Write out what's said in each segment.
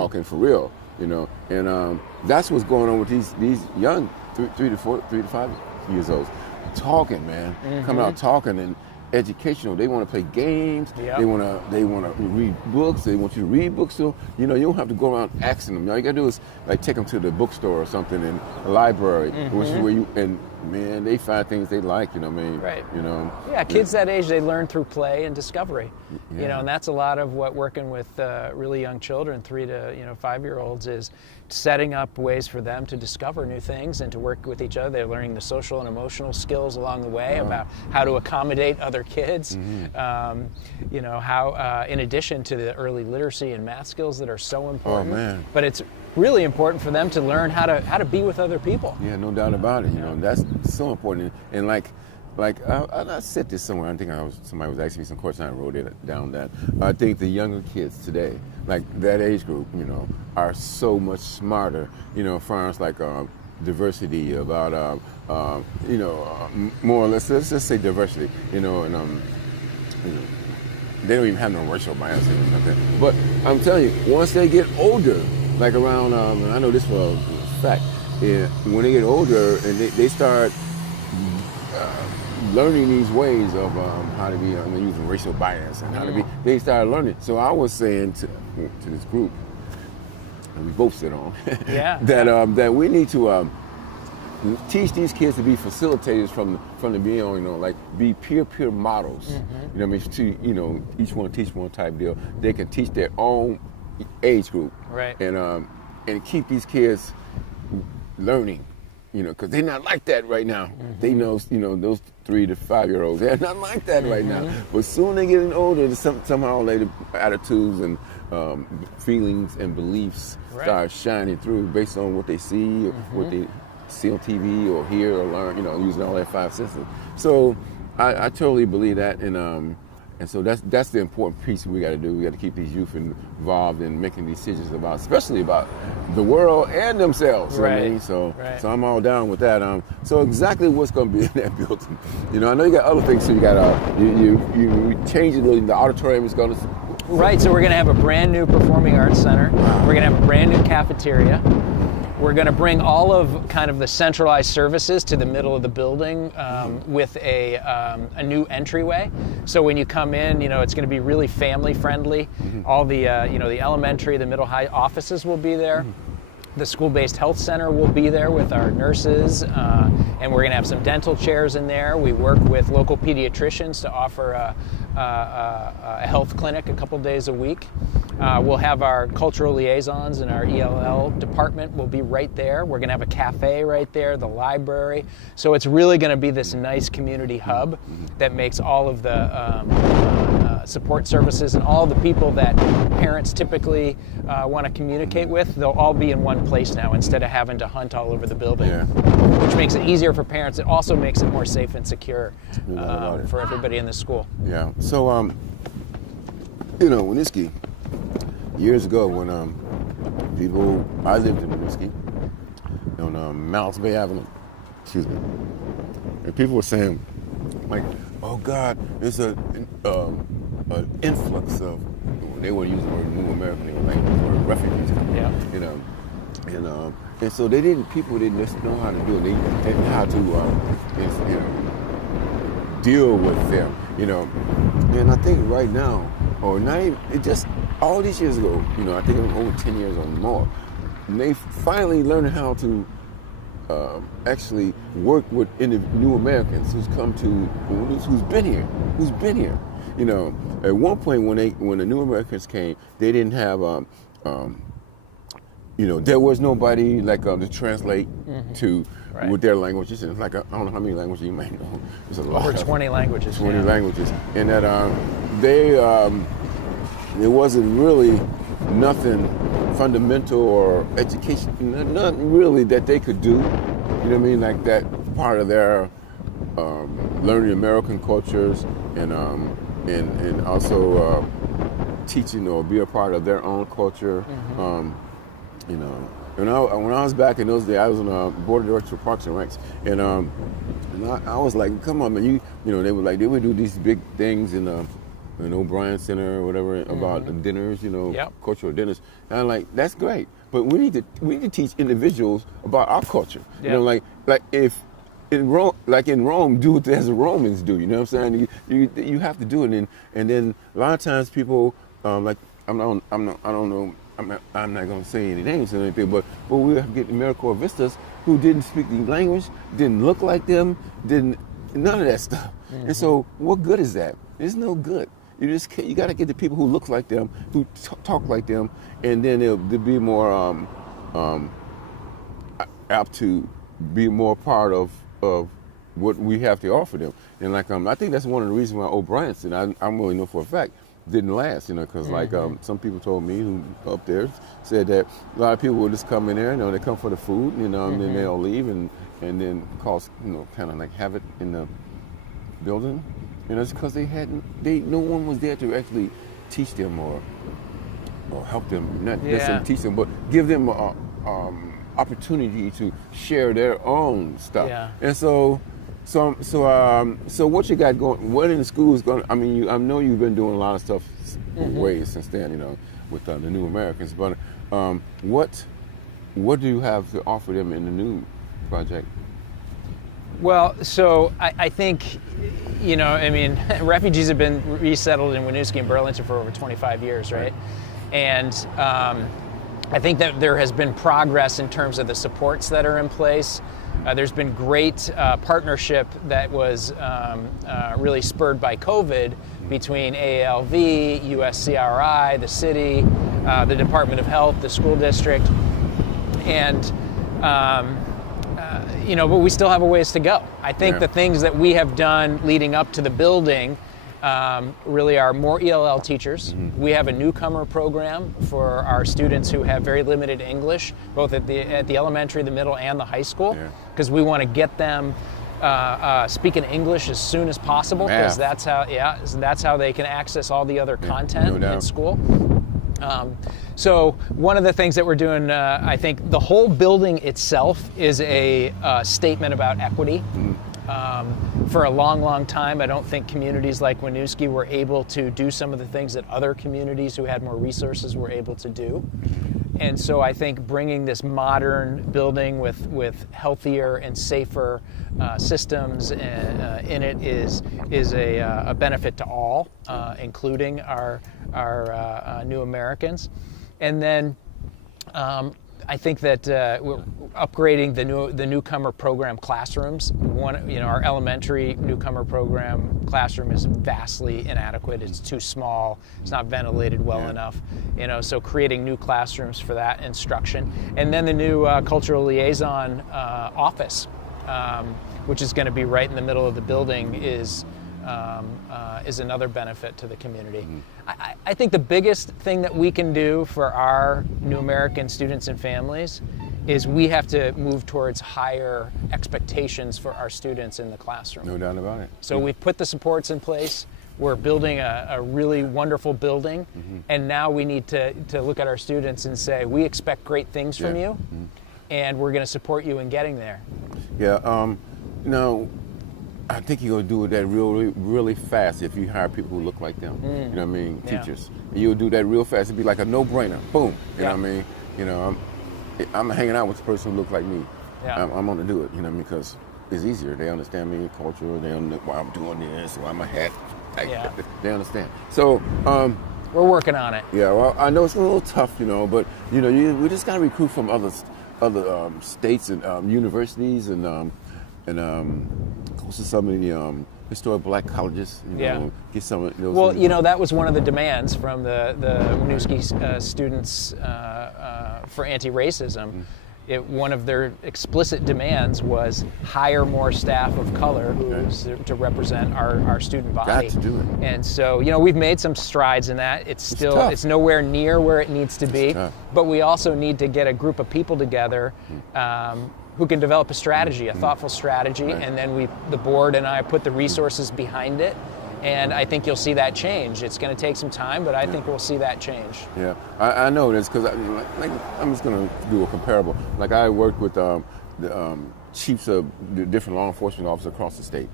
talking for real, and that's what's going on with these young 3 to 5 years olds, talking, man, coming out talking and educational. They want to play games. Yep. They want to read books. They want you to read books. So you don't have to go around asking them. All you gotta do is like take them to the bookstore or something in the library, which is where man, they find things they like. Right. Yeah, kids that age, they learn through play and discovery. Yeah. And that's a lot of what working with really young children, 3 to 5-year-olds, is setting up ways for them to discover new things and to work with each other. They're learning the social and emotional skills along the way about how to accommodate other kids. How, in addition to the early literacy and math skills that are so important. Oh, man. But it's really important for them to learn how to be with other people. Yeah, no doubt about it. That's so important. And I said this somewhere. I think somebody was asking me some question. I wrote it down. That I think the younger kids today, like that age group, are so much smarter. As far as like diversity, about more or less. Let's just say diversity. They don't even have no racial bias or nothing. But I'm telling you, once they get older, like around, and I know this for a fact, when they get older and they start learning these ways of how to be, using racial bias and how to be, they start learning. So I was saying to this group, and we both sit on, that we need to teach these kids to be facilitators from the beginning, like be peer models. To each one teach one type deal. They can teach their own age group, right? And keep these kids learning, because they're not like that right now. They know, those 3 to 5-year-olds, they're not like that right now. But soon they getting older, somehow their attitudes and feelings and beliefs start shining through based on what they see, or what they see on TV or hear or learn, using all their 5 senses. So I totally believe that, and so that's the important piece we got to do. We got to keep these youth involved in making decisions especially about the world and themselves. Right. So I'm all down with that. So exactly what's going to be in that building? I know you got other things. So you got you change it. The auditorium is going to. Right. So we're going to have a brand new performing arts center. We're going to have a brand new cafeteria. We're going to bring all of kind of the centralized services to the middle of the building with a new entryway. So when you come in, it's going to be really family friendly. All the the elementary, the middle, high offices will be there. The school-based health center will be there with our nurses, and we're going to have some dental chairs in there. We work with local pediatricians to offer a health clinic a couple days a week. We'll have our cultural liaisons and our ELL department will be right there. We're going to have a cafe right there, the library. So it's really going to be this nice community hub that makes all of the support services and all the people that parents typically want to communicate with, they'll all be in one place now instead of having to hunt all over the building, which makes it easier for parents. It also makes it more safe and secure for everybody in the school. Yeah. So, Winooski, years ago when I lived in Winooski on Mounts Bay Avenue, and people were saying, like, oh God, there's an influx of, they were using the word New American, they were like the word refugees, and so people didn't just know how to do it. They didn't know how to deal with them, And I think right now, or not even, it just all these years ago, I think over 10 years or more, and they finally learned how to actually work with new Americans who's been here. At one point when the new Americans came, they didn't have there was nobody like to translate to with their languages. And it's like I don't know how many languages you might know. There's a lot. Over 20 languages. 20 languages, and that there wasn't really nothing fundamental or education, nothing really that they could do. Like that part of their learning American cultures and also teaching or be a part of their own culture. When I was back in those days, I was on the board of directors for Parks and Recs, and I was like, come on, man, they were like, they would do these big things in an O'Brien Center or whatever about dinners, Yep. cultural dinners. And I'm like, that's great, but we need to teach individuals about our culture. Yep. Like if in Rome, do what as the Romans do. You know what I'm saying? You have to do it, and then a lot of times people I'm not going to say any names or anything, but we have get AmeriCorps Vistas who didn't speak the language, didn't look like them, none of that stuff. And so, what good is that? There's no good. You got to get the people who look like them, who talk like them, and then they'll be more apt to be more part of what we have to offer them. And I think that's one of the reasons why O'Brien said, I really know for a fact, didn't last, because some people told me who up there said that a lot of people will just come in there, they come for the food, and then they'll leave and then cause, kind of like havoc in the building. It's because no one was there to actually teach them or help them, not necessarily teach them, but give them opportunity to share their own stuff. Yeah. And so what you got going? What in the school is going? I mean, I know you've been doing a lot of stuff ways since then, with the New Americans. But what do you have to offer them in the new project? Well, so I think, refugees have been resettled in Winooski and Burlington for over 25 years, right? And I think that there has been progress in terms of the supports that are in place. There's been great partnership that was really spurred by COVID between AALV, USCRI, the city, the Department of Health, the school district, and but we still have a ways to go. I think the things that we have done leading up to the building really are more ELL teachers. We have a newcomer program for our students who have very limited English, both at the elementary, the middle, and the high school, because we want to get them speaking English as soon as possible, because that's how they can access all the other content in school. So one of the things that we're doing, I think the whole building itself is a statement about equity. For a long, long time, I don't think communities like Winooski were able to do some of the things that other communities who had more resources were able to do. And so I think bringing this modern building with healthier and safer systems in it is a benefit to all, including our new Americans. And then I think that we're upgrading the newcomer program classrooms. Our elementary newcomer program classroom is vastly inadequate. It's too small. It's not ventilated well enough. So creating new classrooms for that instruction, and then the new cultural liaison office, which is going to be right in the middle of the building, is another benefit to the community. I think the biggest thing that we can do for our New American students and families is we have to move towards higher expectations for our students in the classroom. No doubt about it. So we've put the supports in place. We're building a really wonderful building, and now we need to look at our students and say, we expect great things from you, and we're going to support you in getting there. Yeah. I think you're going to do that really, really fast if you hire people who look like them. You know what I mean? Teachers. And you'll do that real fast. It'd be like a no-brainer. Boom. You know what I mean? I'm hanging out with the person who looks like me. Yeah. I'm going to do it, because it's easier. They understand me, culture. They understand why I'm doing this, why I'm a hat. They understand. So, we're working on it. Yeah, well, I know it's a little tough, but, we just got to recruit from other states and universities and close to some of the historic black colleges. Get some of those. Well, that was one of the demands from the Winooski students for anti-racism. One of their explicit demands was hire more staff of color to represent our student body. Got to do it. And so, we've made some strides in that. It's nowhere near where it needs to be. But we also need to get a group of people together who can develop a strategy, a thoughtful strategy, and then the board and I put the resources behind it. And I think you'll see that change. It's going to take some time, but I think we'll see that change. Yeah, I know this because I'm just going to do a comparable. Like I worked with the chiefs of the different law enforcement officers across the state,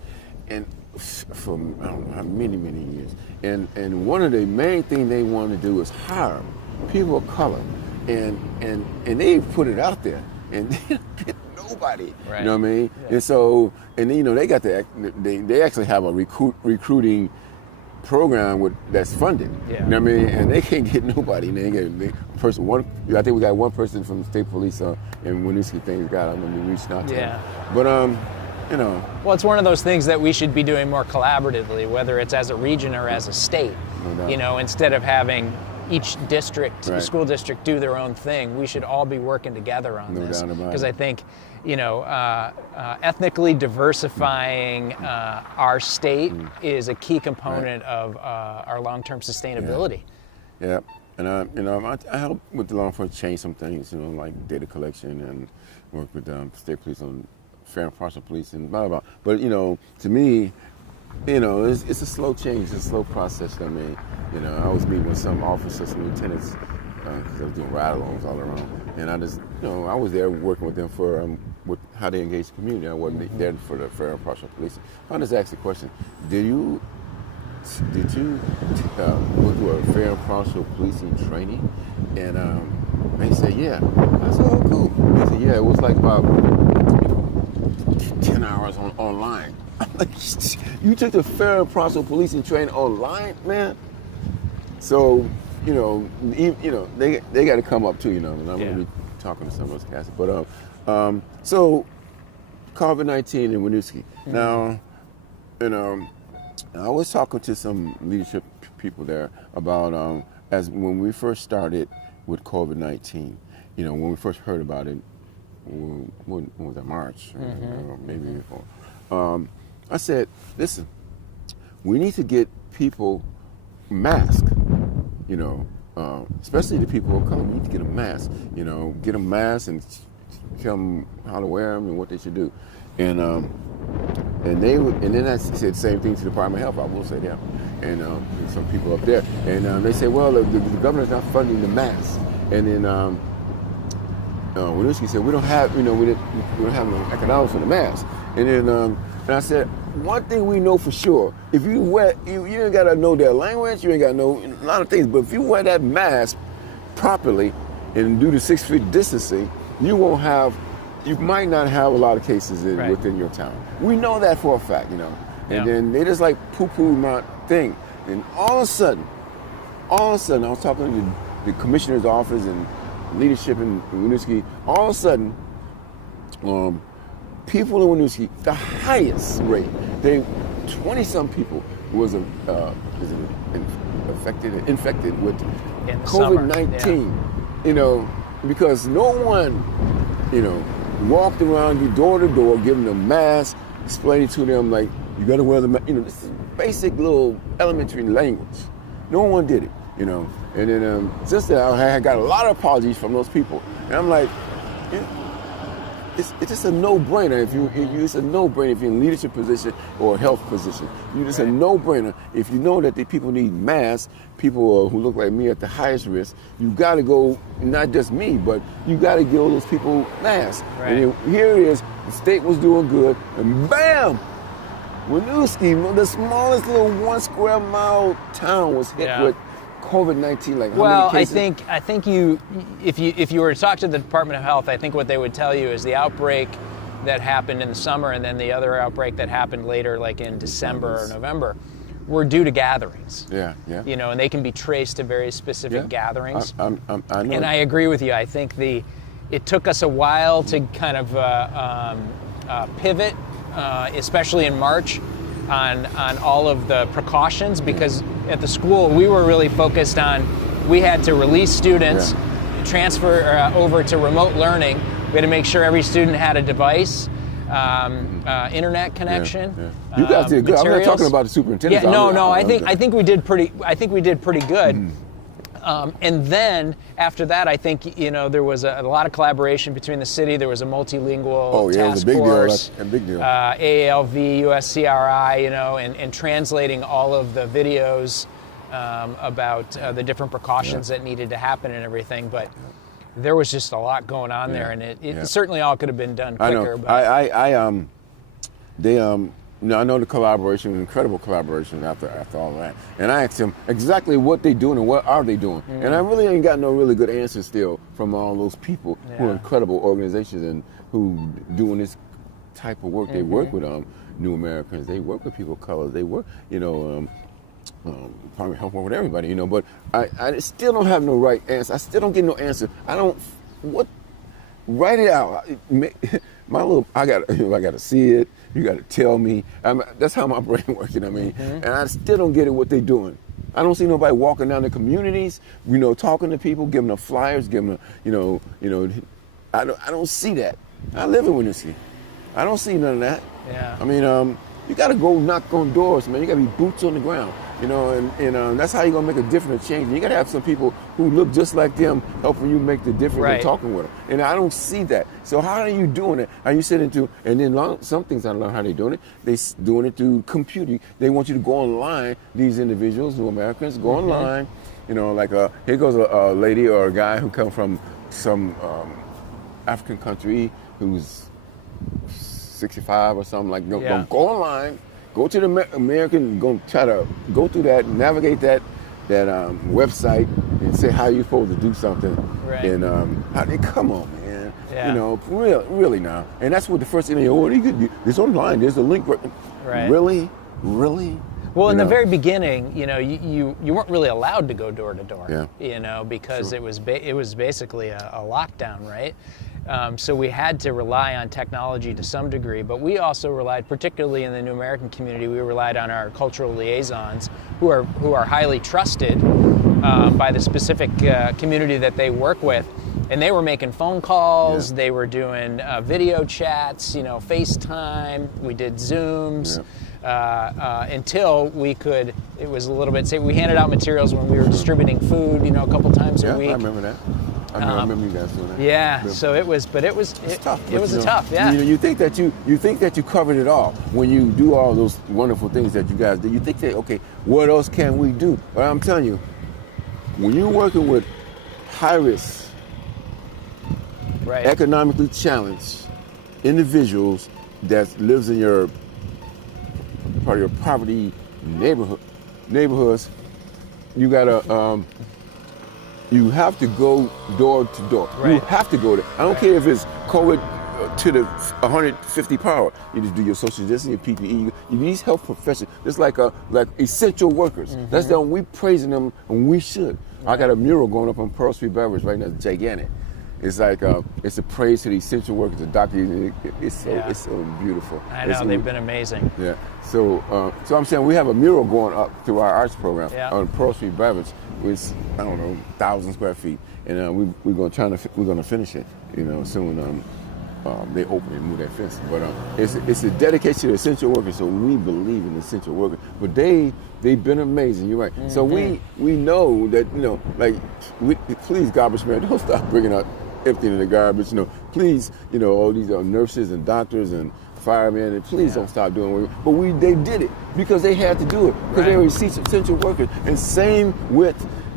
and for I don't know how many years. And one of the main things they want to do is hire people of color, and they put it out there, and they don't get nobody. Right. You know what I mean? Yeah. And so, and then, they got they actually have a recruiting program that's funded. Yeah. You know what I mean? And they can't get nobody. And I think we got one person from the state police and Winooski things got them when we reached out to them. But well, it's one of those things that we should be doing more collaboratively, whether it's as a region or as a state. No doubt. Instead of having each district, Right. school district, do their own thing, we should all be working together on No this. doubt about it. Because I think, ethnically diversifying our state is a key component of our long-term sustainability. Yeah. And I help with the law enforcement change some things, like data collection, and work with state police on fair and impartial police and blah blah. But to me, it's a slow change, it's a slow process. I mean, I was meeting with some officers and lieutenants because I was doing ride-alongs all around, and I just, I was there working with them for with how they engage the community. I wasn't there for the fair and impartial police. I just asked the question: Did you go through a fair and impartial policing training? And they said, yeah. I said, oh, cool. They said, yeah, it was like about 10 hours online. I'm like, you took the fair and impartial policing training online, man? So, they got to come up too, and I'm going to be talking to some of those cats. But so COVID-19 in Winooski. Now, I was talking to some leadership people there about as when we first started with COVID-19. When we first heard about it, when was that, March? Maybe before. I said, listen, we need to get people masked. Especially the people of color. We need to get them masked. Get them masked and tell them how to wear them and what they should do. And then I said the same thing to the Department of Health. I will say that, and some people up there, and they said, well, the governor's not funding the masks. And then Winooski said, we don't have, we don't have no economics for the masks. And then and I said, one thing we know for sure: if you wear, you ain't gotta know their language, you ain't gotta know a lot of things, but if you wear that mask properly and do the 6 feet distancing, you might not have a lot of cases within your town. We know that for a fact, And then they just like poo-poo my thing. And all of a sudden, I was talking to the commissioner's office and leadership in Winooski. All of a sudden, people in Winooski, the highest rate, 20-some people was infected with COVID-19. Because no one, walked around you door to door, giving them masks, explaining to them like you got to wear the mask. This is basic little elementary language. No one did it, And then since then, I got a lot of apologies from those people, and I'm like, it's just a no-brainer. It's a no-brainer if you're in a leadership position or a health position. It's just a no-brainer. If you know that the people need masks, people who look like me at the highest risk, you got to go. Not just me, but you got to give all those people masks. Right. And then, here it is. The state was doing good, and bam, Winooski, the smallest little 1 square mile town, was hit with COVID-19. Like, how many cases? I think if you were to talk to the Department of Health, I think what they would tell you is the outbreak that happened in the summer and then the other outbreak that happened later, like in December or November, were due to gatherings. Yeah. And they can be traced to very specific gatherings. I know. And I agree with you. I think it took us a while to kind of pivot, especially in March, on all of the precautions, because at the school we were really focused on, we had to release students, transfer over to remote learning. We had to make sure every student had a device, internet connection. You guys did good. I'm not talking about the superintendent. I think we did pretty good. And then after that, I think there was a lot of collaboration between the city. There was a multilingual task force, a big deal. AALV, USCRI, and translating all of the videos about the different precautions that needed to happen and everything. But there was just a lot going on there, and it certainly all could have been done quicker. I know. No, I know the collaboration, incredible collaboration after all that. And I asked him exactly what they doing and what are they doing. And I really ain't got no really good answers still from all those people who are incredible organizations and who doing this type of work. They work with New Americans. They work with people of color. They work, probably help with everybody, but I still don't have no right answer. I still don't get no answer. Write it out. I gotta see it. You gotta tell me. That's how my brain works. And I still don't get it what they doing. I don't see nobody walking down the communities, talking to people, giving them flyers, giving them, I don't see that. I live in Winooski. I don't see none of that. Yeah. I mean, you gotta go knock on doors, man. You gotta be boots on the ground, and that's how you're gonna make a difference, change. And you gotta have some people who look just like them helping you make the difference and talking with them. And I don't see that. So how are you doing it? Are you sitting through? And then some things I don't know how they're doing it. They're doing it through computing. They want you to go online. These individuals, New Americans, go online. Here goes a lady or a guy who come from some African country who's 65 or something like. Go online. Go to the American. Go try to go through that, navigate that website, and say how you're supposed to do something. Right. And come on, man. Yeah. Really now. And that's what the first thing you could do. It's online. There's a link. Right. Really. Well, in the very beginning, you weren't really allowed to go door to door. Yeah. Because it was basically a lockdown, right? So we had to rely on technology to some degree, but we also relied, particularly in the New American community, we relied on our cultural liaisons, who are highly trusted by the specific community that they work with, and they were making phone calls, they were doing video chats, FaceTime, we did Zooms. Until we could, it was a little bit, we handed out materials when we were distributing food, a couple times a week. I remember that. I remember you guys doing that. Yeah, But so it was tough. It was tough, yeah. You think that you covered it all when you do all those wonderful things that you guys do. You think that, okay, what else can we do? But I'm telling you, when you're working with high risk, economically challenged individuals that lives in your part of your poverty neighborhoods, you gotta you have to go door to door. Right. You have to go there. I don't care if it's COVID to the 150 power. You just do your social distancing, your PPE. You need health professionals. It's like essential workers. That's them. We praising them, and we should. I got a mural going up on Pearl Street Beverage right now. It's gigantic. It's like it's a praise to the essential workers, the doctors. It's so beautiful. I know, they've been amazing. Yeah. So I'm saying we have a mural going up through our arts program on Pearl Street Beverage, which 1,000 square feet, and we're gonna finish it, soon. They open and move that fence, but it's a dedication to the essential workers. So we believe in the essential workers, but they've been amazing. You're right. So we know that please, garbage man, don't stop bringing out emptying the garbage. Please, all these nurses and doctors and firemen, and please don't stop doing it. But they did it because they had to do it because they were essential workers. And same with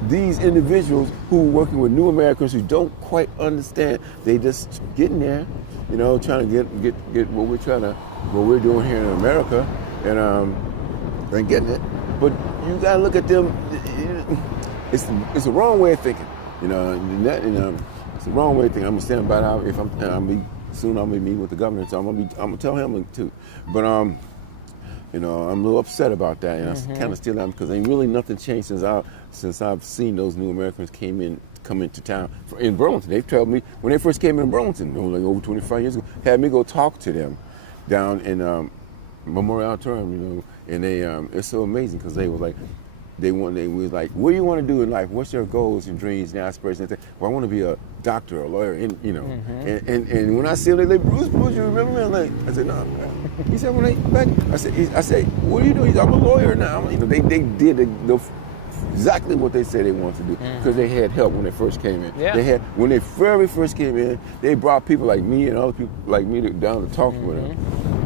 these individuals who are working with New Americans who don't quite understand. They just getting there, trying to get what we're doing here in America, and getting it. But you gotta look at them. It's the wrong way of thinking, it's the wrong way of thinking. I'm gonna stand by that. If soon I'm gonna meet with the governor, so I'm gonna tell him too. But I'm a little upset about that, and I kind of still am because ain't really nothing changed since I've seen those New Americans come into town in Burlington. They've told me when they first came in Burlington, over 25 years ago, had me go talk to them down in Memorial Auditorium, and they it's so amazing because they was like. They was like, what do you want to do in life? What's your goals and dreams and aspirations? Well, I want to be a doctor, a lawyer, and and when I see them, they like, Bruce, you remember me? I said, no. He said, when they back, I said, what are you doing? He said, I'm a lawyer now. They did exactly what they said they wanted to do because they had help when they first came in. Yeah. When they very first came in, they brought people like me and other people like me down to talk with them.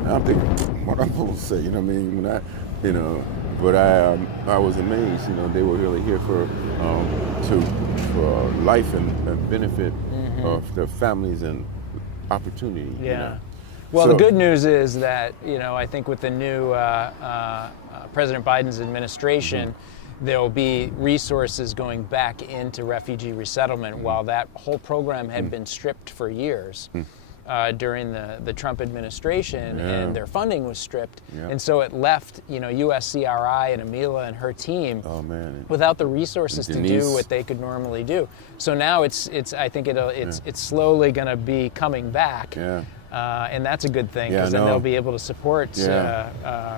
And I'm thinking, what I'm supposed to say? But I was amazed. They were really here for life and benefit of their families and opportunity. Yeah. Well, the good news is that, I think with the new President Biden's administration, there will be resources going back into refugee resettlement while that whole program had been stripped for years during the Trump administration, and their funding was stripped. And so it left, USCRI and Amila and her team without the resources to do what they could normally do. So now it's I think it's slowly going to be coming back. And that's a good thing, because then they'll be able to support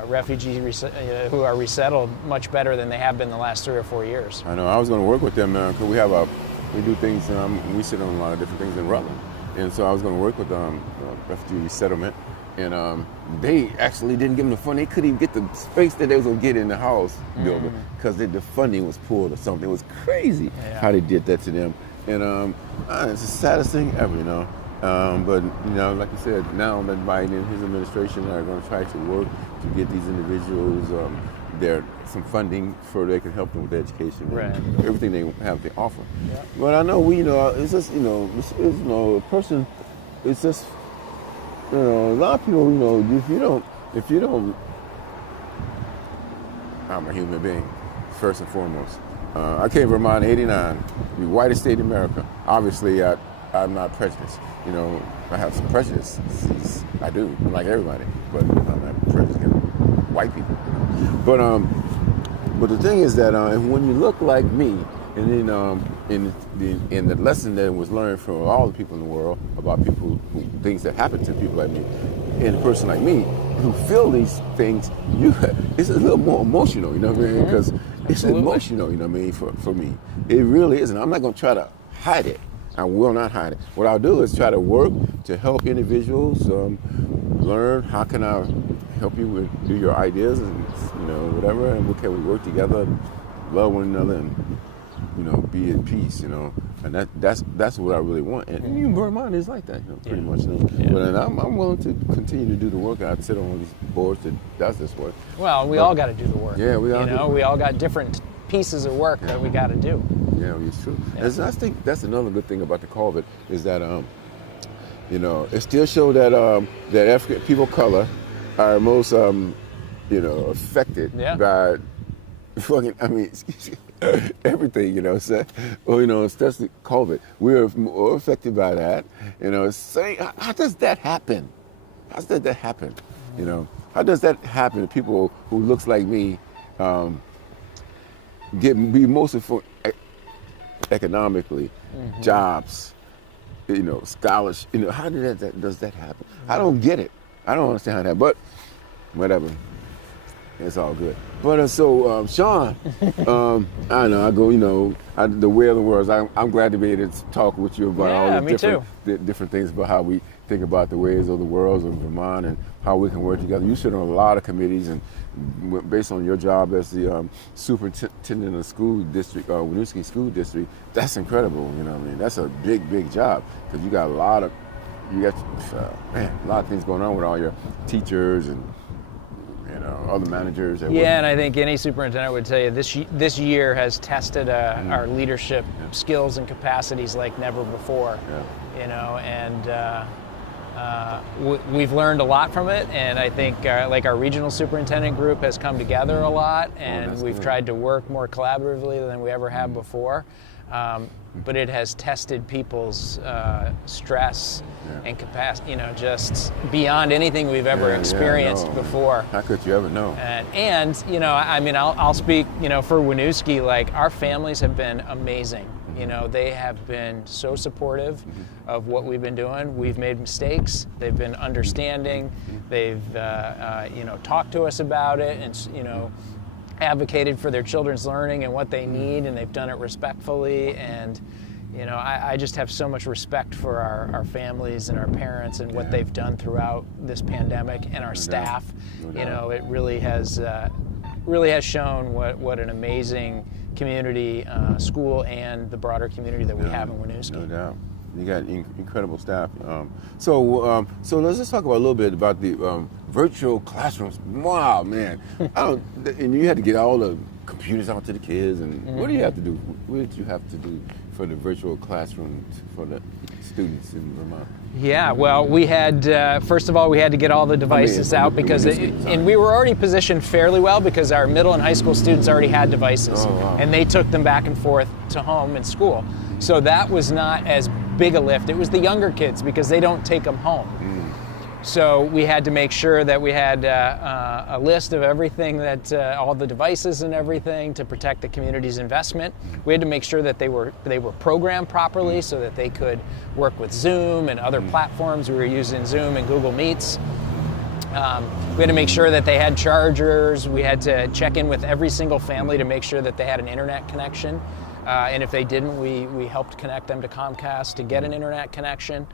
refugees who are resettled much better than they have been the last 3 or 4 years. I know. I was going to work with them because we do things. We sit on a lot of different things in Rutland, and so I was going to work with refugee resettlement, and they actually didn't give them the funding. They couldn't even get the space that they was going to get in the house building because the funding was pulled or something. It was crazy how they did that to them, and it's the saddest thing ever, But, like you said, now that Biden and his administration are going to try to work to get these individuals some funding so they can help them with education and everything they have to offer. But I know it's just, a person, it's just, a lot of people, if you don't, I'm a human being, first and foremost. I came to Vermont in '89, the whitest state in America. Obviously, I'm not prejudiced. I have some prejudices. I do, like everybody, but I'm not prejudiced against white people. But the thing is that when you look like me, and then in the lesson that was learned from all the people in the world about things that happen to people like me, and a person like me who feel these things, it's a little more emotional, because it's emotional, for me. It really is, and I'm not going to try to hide it. I will not hide it. What I'll do is try to work to help individuals learn how can I help you do your ideas and whatever, and what can we work together, love one another, and be at peace, and that's what I really want. And Vermont is like that, pretty much. But I'm willing to continue to do the work. I sit on these boards that does this work. Well, we all got to do the work. Yeah, we all. We all got different pieces of work that we got to do. Yeah, it's true. Yeah. And I think that's another good thing about the COVID is that, it still shows that African people of color are most, affected by everything, especially COVID. We're more affected by that. Saying, how does that happen? How does that happen? How does that happen to people who looks like me be mostly for economically, jobs, scholarship. How does that happen? I don't get it. I don't understand how that. But whatever, it's all good. But so Sean, I know I go. The way of the world. I'm glad to be able to talk with you about all the different things about how we think about the ways of the world of Vermont and how we can work together. You sit on a lot of committees, and based on your job as the superintendent of the school district, Winooski School District, that's incredible. That's a big job because you got a lot of things going on with all your teachers and other managers. And I think any superintendent would tell you this year has tested our leadership skills and capacities like never before. We've learned a lot from it, and I think our regional superintendent group has come together a lot, and we've tried to work more collaboratively than we ever have before. But it has tested people's stress and capacity, just beyond anything we've ever experienced before. How could you ever know? And I'll speak, for Winooski, our families have been amazing. They have been so supportive of what we've been doing. We've made mistakes. They've been understanding. They've, talked to us about it and, advocated for their children's learning and what they need, and they've done it respectfully. And, I just have so much respect for our families and our parents and what they've done throughout this pandemic, and our staff. It really has shown what an amazing community, school, and the broader community that we have in Winooski. No doubt. You got incredible staff. So let's just talk about a little bit about the virtual classrooms. Wow, man! And you had to get all the computers out to the kids, and what do you have to do? What did you have to do for the virtual classroom for the students in Vermont? Yeah, well, we had, first of all, we had to get all the devices out because, and we were already positioned fairly well because our middle and high school students already had devices, and they took them back and forth to home and school. So that was not as big a lift. It was the younger kids because they don't take them home. So we had to make sure that we had a list of everything that, all the devices and everything to protect the community's investment. We had to make sure that they were programmed properly so that they could work with Zoom and other platforms. We were using Zoom and Google Meets. We had to make sure that they had chargers. We had to check in with every single family to make sure that they had an internet connection. And if they didn't, we helped connect them to Comcast to get an internet connection.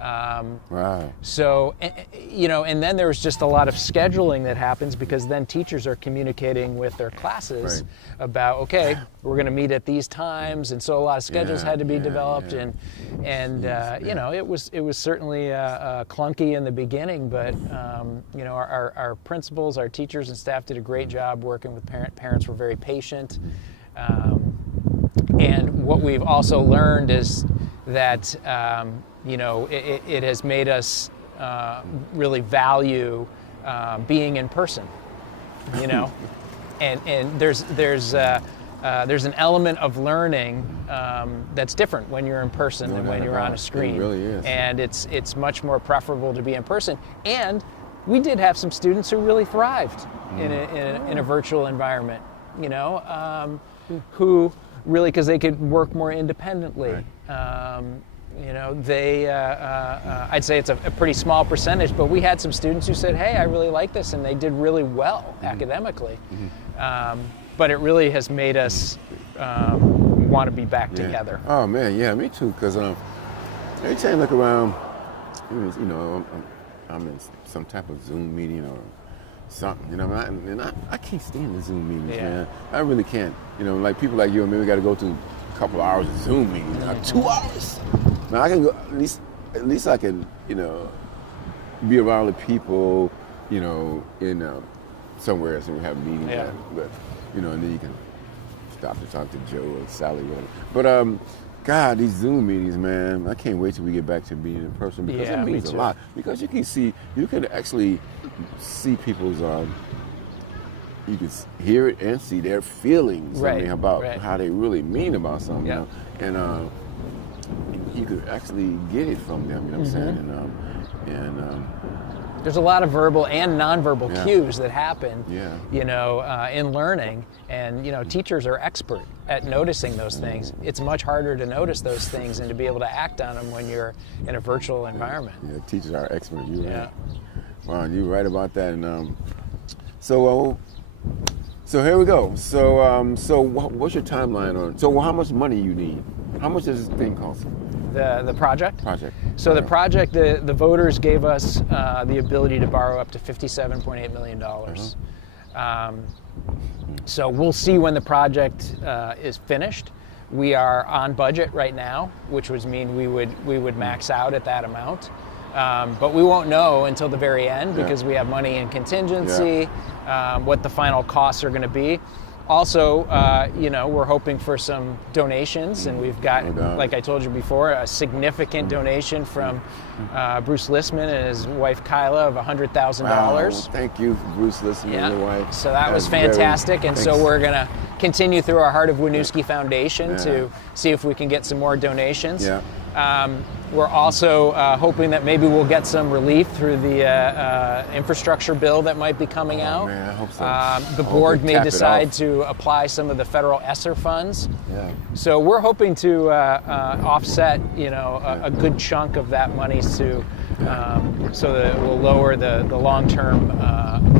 Right. So, and then there's just a lot of scheduling that happens because then teachers are communicating with their classes about, okay, we're going to meet at these times, and so a lot of schedules had to be developed, and it was certainly clunky in the beginning, but our principals, our teachers, and staff did a great job working with parents were very patient. And what we've also learned is that it has made us really value being in person, and there's an element of learning that's different when you're in person than when you're on a screen. It really is. And it's much more preferable to be in person. And we did have some students who really thrived in a virtual environment, who really, because they could work more independently. I'd say it's a pretty small percentage, but we had some students who said, hey, I really like this, and they did really well academically. But it really has made us want to be back together. Oh, man, yeah, me too, because every time I look around, I'm in some type of Zoom meeting or something, and I can't stand the Zoom meetings, man. I really can't. Like people like you and me, we got to go to a couple of hours of Zoom meetings. 2 hours? Now I can go at least I can, be around the people, in somewhere else and we have meetings. But and then you can stop to talk to Joe or Sally, whatever. But God, these Zoom meetings, man, I can't wait till we get back to being in person because it means a lot. Because you can actually see people's, you can hear it and see their feelings about how they really mean about something, and you could actually get it from them, you know what I'm saying? And there's a lot of verbal and nonverbal cues that happen, in learning, and teachers are expert at noticing those things. It's much harder to notice those things and to be able to act on them when you're in a virtual environment. Yeah, teachers are expert. You're right. Wow, you're right about that. And so here we go. So what's your timeline on? So how much money you need? How much does this thing cost? The project? Project. So the project, the voters gave us the ability to borrow up to $57.8 million. So we'll see when the project is finished. We are on budget right now, which would mean we would max out at that amount. But we won't know until the very end because we have money in contingency, what the final costs are going to be. Also, we're hoping for some donations, and we've got, like I told you before, a significant donation from Bruce Lissman and his wife Kyla of $100,000. Wow, thank you, Bruce Lissman and your wife. So that was fantastic, and so we're going to continue through our Heart of Winooski Foundation to see if we can get some more donations. We're also hoping that maybe we'll get some relief through the infrastructure bill that might be coming out. Man, I hope so. The board may decide to apply some of the federal ESSER funds. So we're hoping to offset, a good chunk of that money so that it will lower the long-term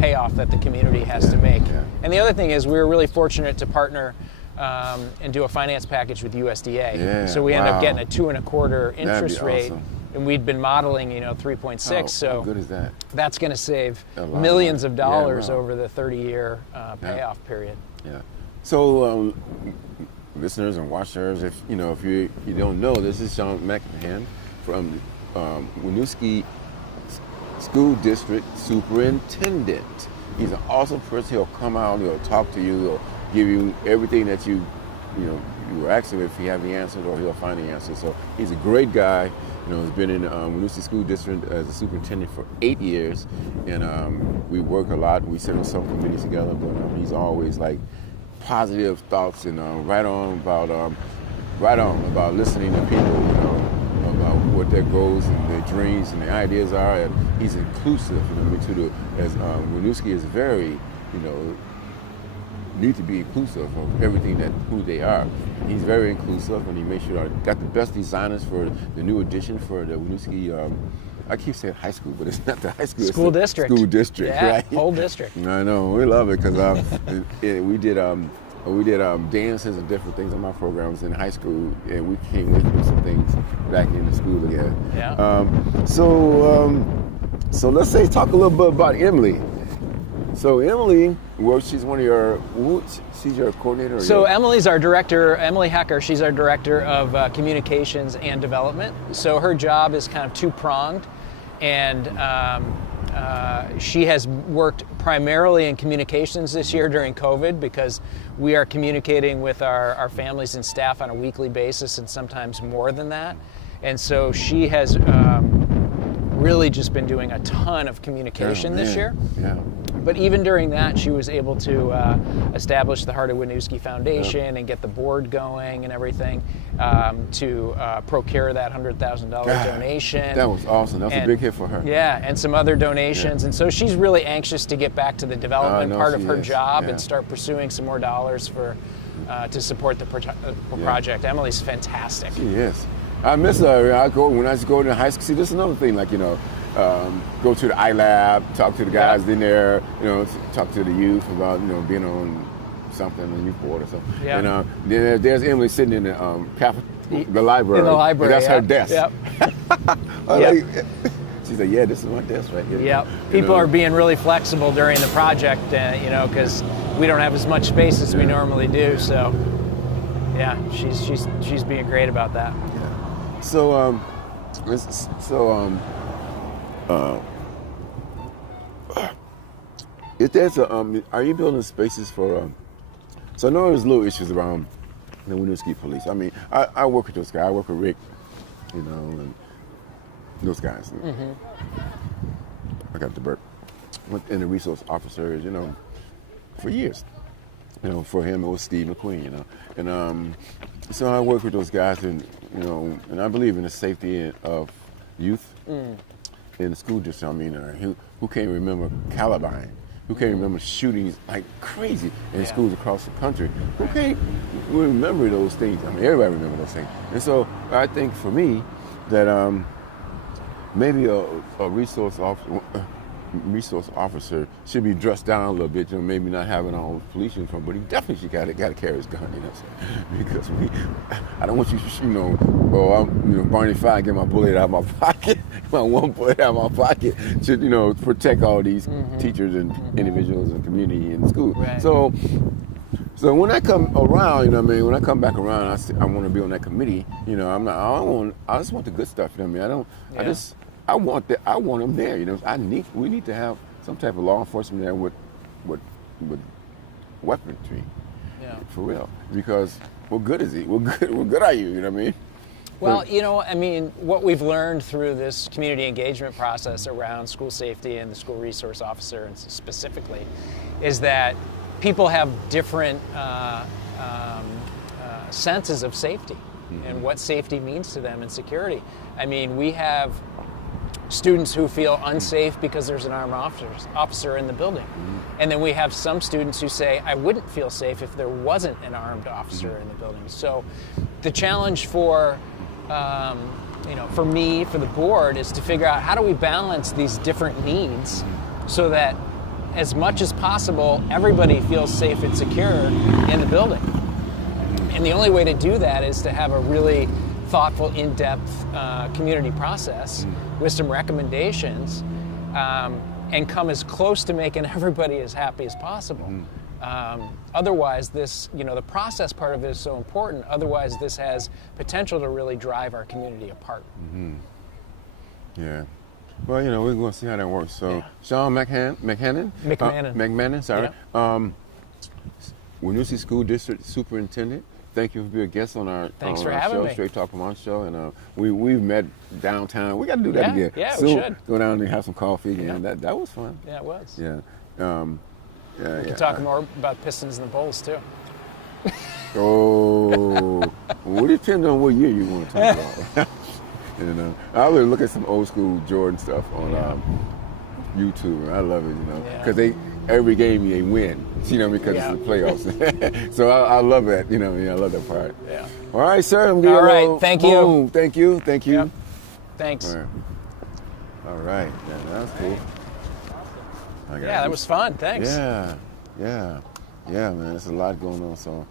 payoff that the community has to make. And the other thing is we were really fortunate to partner and do a finance package with USDA. So we end up getting a 2.25% interest rate, and we'd been modeling, 3.6. So how good is that? That's going to save millions of dollars over the 30-year payoff period. So, listeners and watchers, if you don't know, this is Sean McMannon from Winooski School District Superintendent. He's an awesome person. He'll come out, he'll talk to you, he'll give you everything that you were asking if you have the answers, or he'll find the answers. So he's a great guy. He's been in Winooski School District as a superintendent for 8 years, and we work a lot. We sit on some committees together, but he's always like positive thoughts and right on about listening to people, about what their goals and their dreams and their ideas are. And he's inclusive. As Winooski is very, need to be inclusive of everything who they are. He's very inclusive, and he makes sure I got the best designers for the new addition for the Winooski. I keep saying high school, but it's not the high school. School district. School district, yeah, right? Whole district. I know, we love it because we did dances and different things on my programs in high school, and we came with some things back in the school again. Yeah. So let's talk a little bit about Emily. So Emily, she's she's your coordinator? So Emily's our director, Emily Hecker, she's our director of communications and development. So her job is kind of two-pronged, and she has worked primarily in communications this year during COVID, because we are communicating with our families and staff on a weekly basis, and sometimes more than that. And so she has really just been doing a ton of communication this year. Yeah. But even during that, she was able to establish the Heart of Winooski Foundation and get the board going and everything, to procure that $100,000 donation. That was awesome. That was a big hit for her. Yeah, and some other donations. And so she's really anxious to get back to the development part of her job and start pursuing some more dollars to support the project. Emily's fantastic. She is. I miss her. When I go to high school. See, this is another thing. Like, go to the iLab, talk to the guys in there. Talk to the youth about being on something, the youth board or something. Yeah. And then there's Emily sitting in the library. In the library. And that's her desk. Yep. She said, "Yeah, this is my desk right here." Yep. People are being really flexible during the project, because we don't have as much space as we normally do. So, yeah, she's being great about that. So, if there's are you building spaces for? So I know there's little issues around the Winooski police. I mean, I work with those guys. I work with Rick, and those guys. Mm-hmm. I got the burp. And the resource officers, for years. For him it was Steve McQueen, and so I work with those guys, and and I believe in the safety of youth in the school district. I mean, who can't remember Columbine? Who can't remember shootings like crazy in schools across the country? Who can't remember those things? I mean, everybody remember those things. And so I think for me that maybe a resource officer should be dressed down a little bit, maybe not having all the police uniform, but he definitely got to carry his gun, because I don't want you, I'm Barney Fine, get my bullet out of my pocket, my one bullet out of my pocket to, protect all these teachers and individuals and community in the school. Right. So when I come around, when I come back around, I want to be on that committee. I just want the good stuff. I want them there. We need to have some type of law enforcement there with weaponry. Yeah. For real. Because what good is he? What good are you? You know what I mean? Well, what we've learned through this community engagement process around school safety and the school resource officer, and specifically, is that people have different senses of safety and what safety means to them and security. We have students who feel unsafe because there's an armed officer in the building. And then we have some students who say, I wouldn't feel safe if there wasn't an armed officer in the building. So the challenge for me, for the board, is to figure out how do we balance these different needs so that as much as possible, everybody feels safe and secure in the building. And the only way to do that is to have a really thoughtful, in-depth community process with some recommendations, and come as close to making everybody as happy as possible. Otherwise, the process part of it is so important. Otherwise, this has potential to really drive our community apart. Yeah. Well, we're going to see how that works. So, Sean McMannon. McMannon. McMannon, sorry. Yeah. Winooski School District Superintendent. Thank you for being a guest on our, Thanks on for our having show, me. Straight Talk Vermont show. And we've met downtown. We got to do that Yeah, again. yeah, we Soon, should. Go down and have some coffee. Yeah. And that was fun. Yeah, it was. Yeah. We can talk more about Pistons and the Bulls too. Oh, well, it depends on what year you want to talk about. I really look at some old school Jordan stuff on YouTube. I love it, because every game they win, because it's the playoffs. So I love that, I love that part. Yeah. All right, sir. All right, thank you. Boom. Thank you. Yep. Thanks. All right. Yeah, that's cool. Yeah, that was fun. Thanks. Yeah, man. There's a lot going on. So